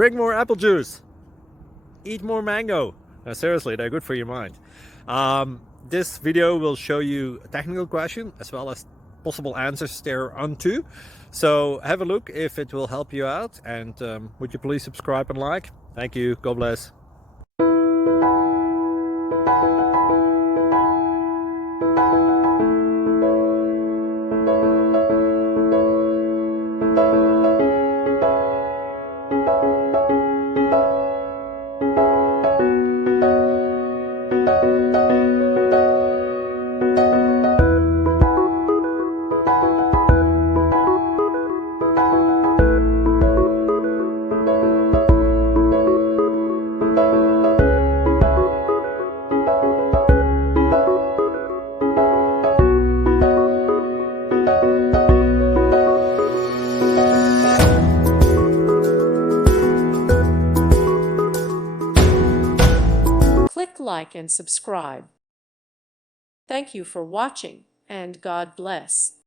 Drink more apple juice. Eat more mango. Seriously, they're good for your mind. This video will show you a technical question as well as possible answers thereunto. So have a look if it will help you out, and would you please subscribe and like? Thank you. God bless. Click like and subscribe. Thank you for watching, and God bless.